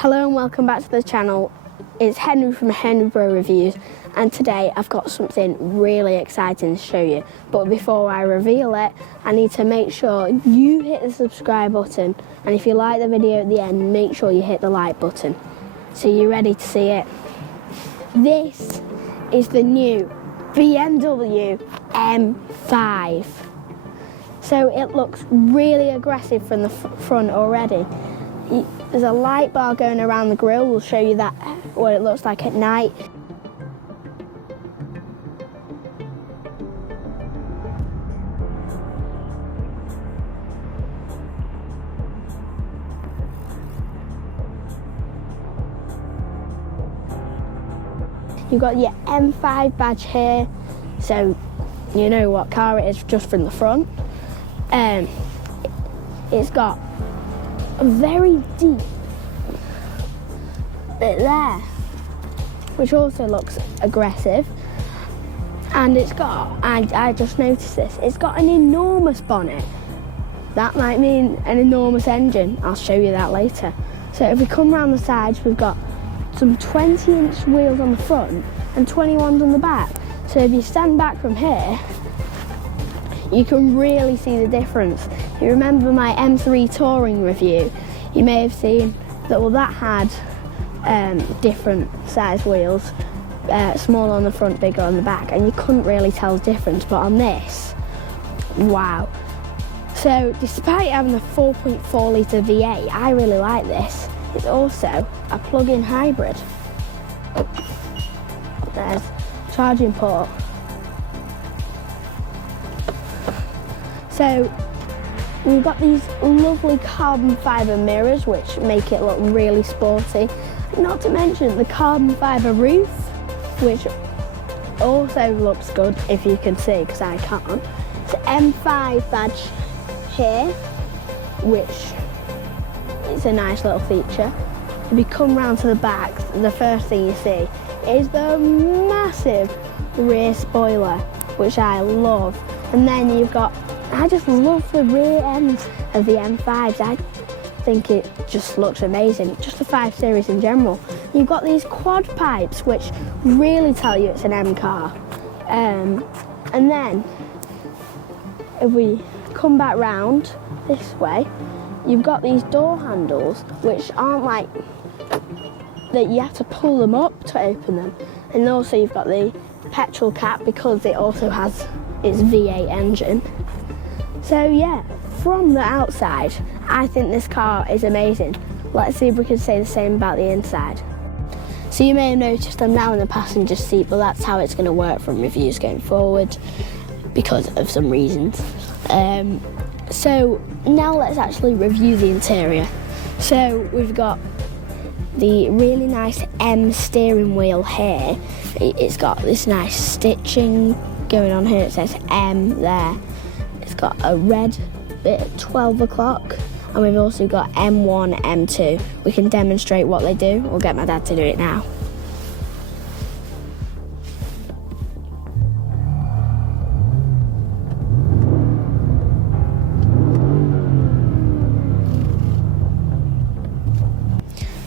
Hello and welcome back to the channel. It's Henry from Henry Bro Reviews, and today I've got something really exciting to show you. But before I reveal it, I need to make sure you hit the subscribe button, and if you like the video at the end, make sure you hit the like button. So you're ready to see it. This is the new BMW M5. So it looks really aggressive from the front already. There's a light bar going around the grille. We'll show you that, what it looks like at night. You've got your M5 badge here, so you know what car it is just from the front. It's got a very deep bit there, which also looks aggressive. And it's got, I just noticed this, it's got an enormous bonnet. That might mean an enormous engine. I'll show you that later. So if we come around the sides, we've got some 20-inch wheels on the front and 21s on the back. So if you stand back from here, you can really see the difference. If you remember my M3 Touring review, you may have seen that, well, that had different size wheels, smaller on the front, bigger on the back, and you couldn't really tell the difference, but on this, wow. So despite having a 4.4 litre V8, I really like this. It's also a plug-in hybrid. There's a charging port. So we've got these lovely carbon fibre mirrors which make it look really sporty. Not to mention the carbon fibre roof, which also looks good if you can see, because I can't. It's an M5 badge here, which is a nice little feature. If you come round to the back, the first thing you see is the massive rear spoiler, which I love. And then you've got, I just love the rear ends of the M5s. I think it just looks amazing. Just the 5 Series in general. You've got these quad pipes which really tell you it's an M car. And then if we come back round this way, you've got these door handles which aren't like that, you have to pull them up to open them. And also you've got the petrol cap because it also has its V8 engine. So yeah, from the outside, I think this car is amazing. Let's see if we can say the same about the inside. So you may have noticed I'm now in the passenger seat, but that's how it's going to work from reviews going forward because of some reasons. So now let's actually review the interior. So we've got the really nice M steering wheel here. It's got this nice stitching going on here. It says M there. It's got a red bit at 12 o'clock, and we've also got M1, M2. We can demonstrate what they do. We'll get my dad to do it now.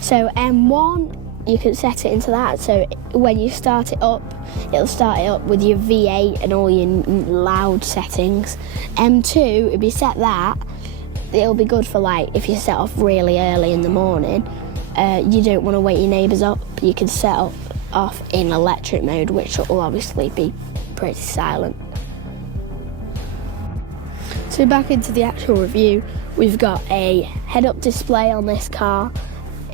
So M1, you can set it into that, so when you start it up, it'll start it up with your V8 and all your loud settings. M2, if you set that, it'll be good for like if you set off really early in the morning. You don't want to wake your neighbours up. You can set off in electric mode, which will obviously be pretty silent. So back into the actual review, we've got a head-up display on this car.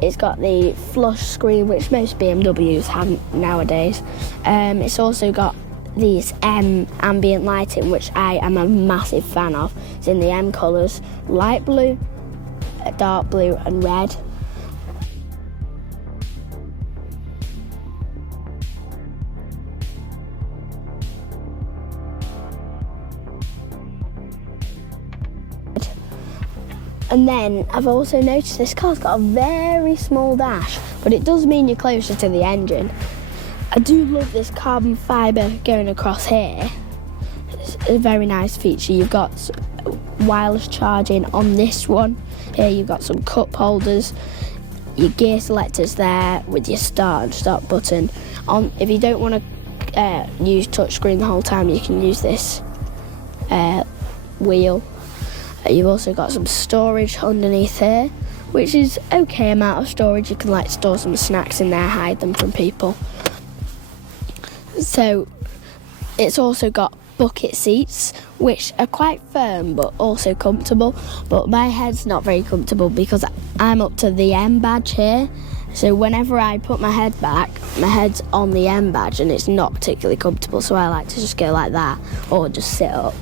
It's got the flush screen, which most BMWs have nowadays. It's also got these M ambient lighting, which I am a massive fan of. It's in the M colours, light blue, dark blue and red. And then I've also noticed this car's got a very small dash, but it does mean you're closer to the engine. I do love this carbon fibre going across here. It's a very nice feature. You've got wireless charging on this one. Here you've got some cup holders. your gear selector's there with your start and stop button. If you don't want to use touchscreen the whole time, you can use this wheel. You've also got some storage underneath here, which is okay amount of storage. You can like store some snacks in there, hide them from people. So it's also got bucket seats, which are quite firm but also comfortable, but my head's not very comfortable because I'm up to the M badge here, so whenever I put my head back, my head's on the M badge and it's not particularly comfortable, so I like to just go like that or just sit up.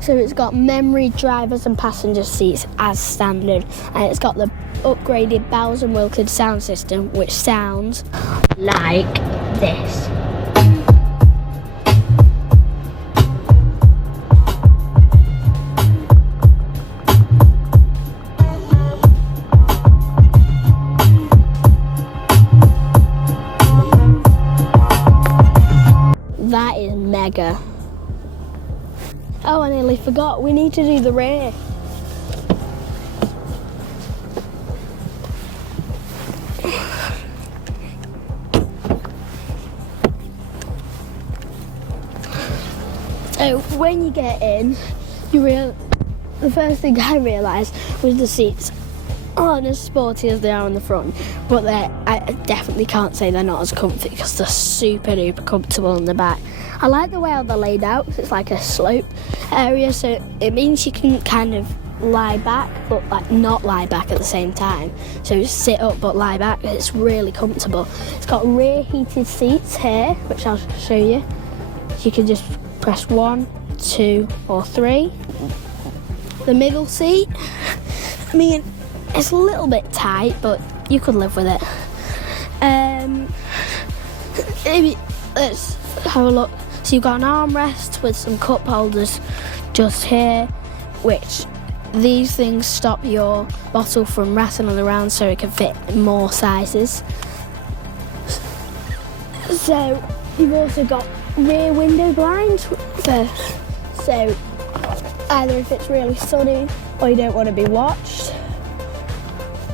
So it's got memory drivers and passenger seats as standard, and it's got the upgraded Bowers & Wilkins sound system, which sounds like this. That is mega. Oh, I nearly forgot, we need to do the rear. So when you get in, the first thing I realised was the seats aren't as sporty as they are on the front, but I definitely can't say they're not as comfy because they're super duper comfortable in the back. I like the way how they're laid out because it's like a slope area, so it means you can kind of lie back but like not lie back at the same time. So sit up but lie back. It's really comfortable. It's got rear heated seats here, which I'll show you. You can just press 1, 2 or 3. The middle seat, I mean, it's a little bit tight, but you could live with it. Maybe let's have a look. So you've got an armrest with some cup holders just here, which these things stop your bottle from rattling around so it can fit more sizes. So you've also got rear window blinds so either if it's really sunny or you don't want to be watched.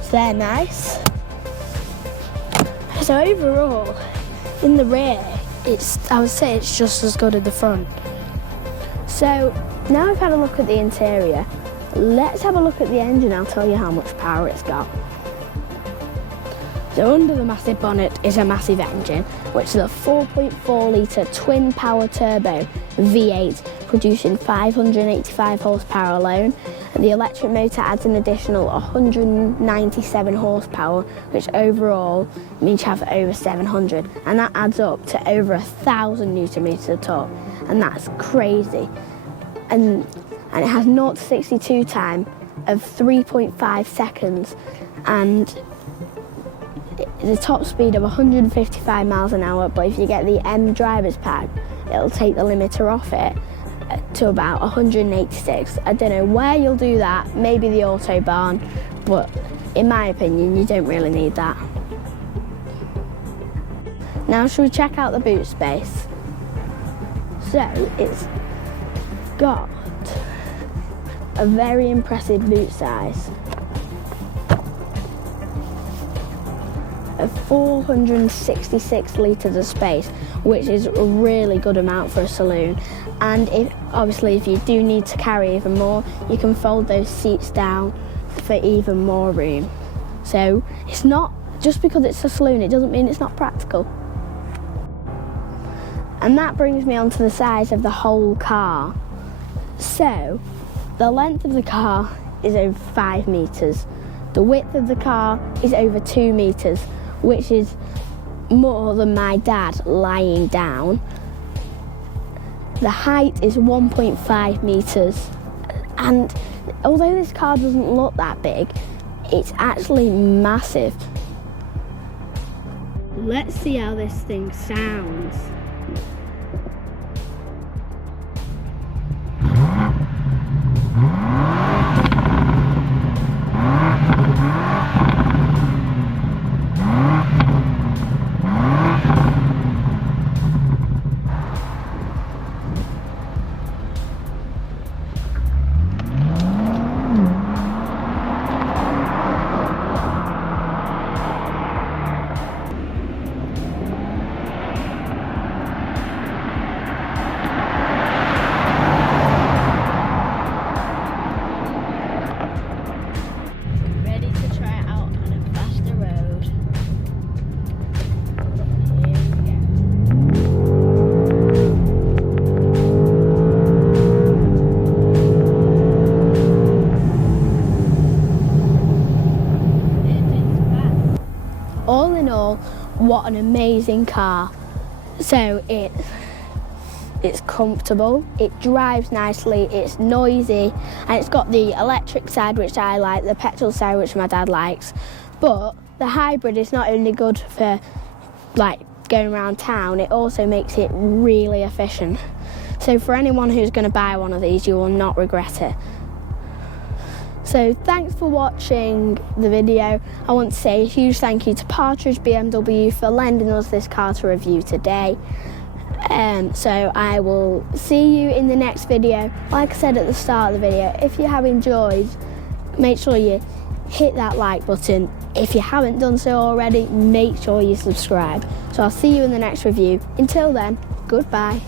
So they're nice. So overall, in the rear, I would say it's just as good as the front. So now we've had a look at the interior, let's have a look at the engine. I'll tell you how much power it's got. So under the massive bonnet is a massive engine, which is a 4.4 litre twin power turbo V8 producing 585 horsepower alone, and the electric motor adds an additional 197 horsepower, which overall means you have over 700, and that adds up to over 1,000 newton meters of torque, and that's crazy. And it has 0 to 62 time of 3.5 seconds, and the top speed of 155 miles an hour, but if you get the M driver's pack, it'll take the limiter off it to about 186. I don't know where you'll do that, maybe the Autobahn, but in my opinion, you don't really need that. Now, should we check out the boot space? So, it's got a very impressive boot size of 466 litres of space, which is a really good amount for a saloon. And if you do need to carry even more, you can fold those seats down for even more room. So it's not, just because it's a saloon, it doesn't mean it's not practical. And that brings me on to the size of the whole car. So the length of the car is over 5 metres. The width of the car is over 2 metres, which is more than my dad lying down. The height is 1.5 metres, and although this car doesn't look that big, it's actually massive. Let's see how this thing sounds. all, what an amazing car. So it's comfortable, it drives nicely, it's noisy, and it's got the electric side which I like, the petrol side which my dad likes. But the hybrid is not only good for like going around town, it also makes it really efficient. So for anyone who's going to buy one of these, you will not regret it. So thanks for watching the video. I want to say a huge thank you to Partridge BMW for lending us this car to review today. So I will see you in the next video. Like I said at the start of the video, if you have enjoyed, make sure you hit that like button. If you haven't done so already, make sure you subscribe. So I'll see you in the next review. Until then, goodbye.